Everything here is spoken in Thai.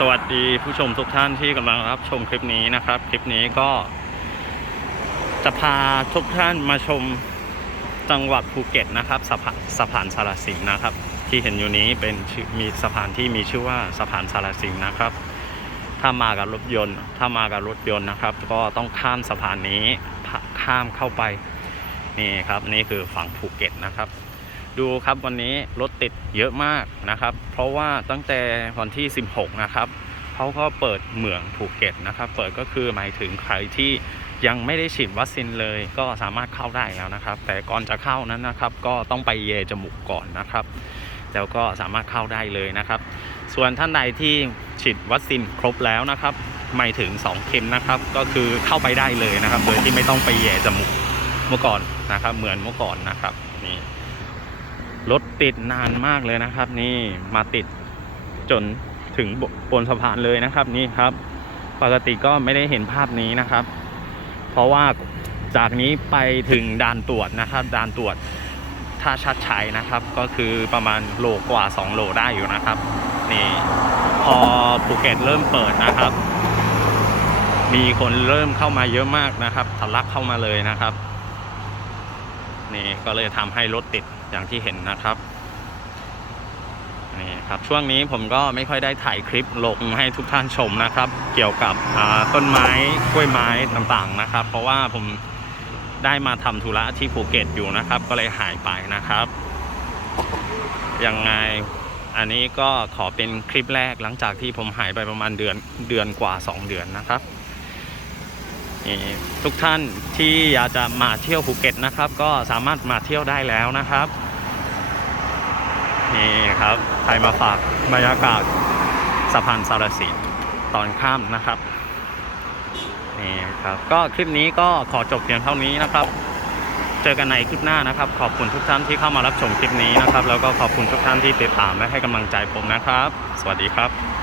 สวัสดีผู้ชมทุกท่านที่กำลังรับชมคลิปนี้นะครับ คลิปนี้ก็ จะพาทุกท่านมาชมจังหวัดภูเก็ตนะครับสะพานสะพานสารสินนะครับ ที่เห็นอยู่นี้เป็นมีสะพานที่มีชื่อว่าสะพานสารสินนะครับ ถ้ามากับรถยนต์ ถ้ามากับรถยนต์นะครับ ก็ต้องข้ามสะพานนี้ข้ามเข้าไปนี่ครับ นี่คือฝั่งภูเก็ตนะครับ ดูครับวันนี้รถติดเยอะมากนะครับ เพราะว่าตั้งแต่วันที่ 16 นะครับเขาก็เปิดเหมืองภูเก็ตนะครับ เปิดก็คือหมายถึงใครที่ยังไม่ได้ฉีดวัคซีนเลย ก็สามารถเข้าได้แล้วนะครับ แต่ก่อนจะเข้านั้นนะครับ ก็ต้องไปเยจมูกก่อนนะครับแล้วก็สามารถเข้าได้เลยนะครับ ส่วนท่านใดที่ฉีดวัคซีนครบแล้วนะครับหมายถึง 2 เข็มนะครับ ก็คือเข้าไปได้เลยนะครับ โดยที่ไม่ต้องไปแย่จมูกเมื่อก่อนนะครับ เหมือนเมื่อก่อนนะครับนี่ รถติดนานมากเลยนะครับ นี่มาติดจนถึงบนสะพานเลยนะครับ นี่ครับ ปกติก็ไม่ได้เห็นภาพนี้นะครับ เพราะว่าจากนี้ไปถึงด่านตรวจนะครับด่านตรวจท่าชัดชัยนะครับ ก็คือประมาณโลกว่า 2 โลได้อยู่นะครับ นี่พอภูเก็ตเริ่มเปิดนะครับ มีคนเริ่มเข้ามาเยอะมากนะครับทะลักเข้ามาเลยนะครับ นี่ก็เลยทำให้รถติดอย่างที่เห็นนะครับนี่ครับช่วงนี้ผมก็ไม่ค่อยได้ถ่ายคลิปลงให้ทุกท่านชมนะครับ เกี่ยวกับต้นไม้กล้วยไม้ต่างๆนะครับ เพราะว่าผมได้มาทำธุระที่ภูเก็ตอยู่นะครับ ก็เลยหายไปนะครับยังไงอันนี้ก็ขอเป็นคลิปแรกหลังจากที่ผมหายไปประมาณเดือนเดือนกว่า 2 เดือนนะครับ ทุกท่านที่อยากจะมาเที่ยวภูเก็ตนะครับ ก็สามารถมาเที่ยวได้แล้วนะครับนี่ครับใครมาฝากบรรยากาศสะพานสารสินตอนข้ามนะครับนี่ครับก็คลิปนี้ก็ขอจบเพียงเท่านี้นะครับเจอกันในคลิปหน้านะครับ ขอบคุณทุกท่านที่เข้ามารับชมคลิปนี้นะครับ แล้วก็ขอบคุณทุกท่านที่ติดตามและให้กำลังใจผมนะครับ สวัสดีครับ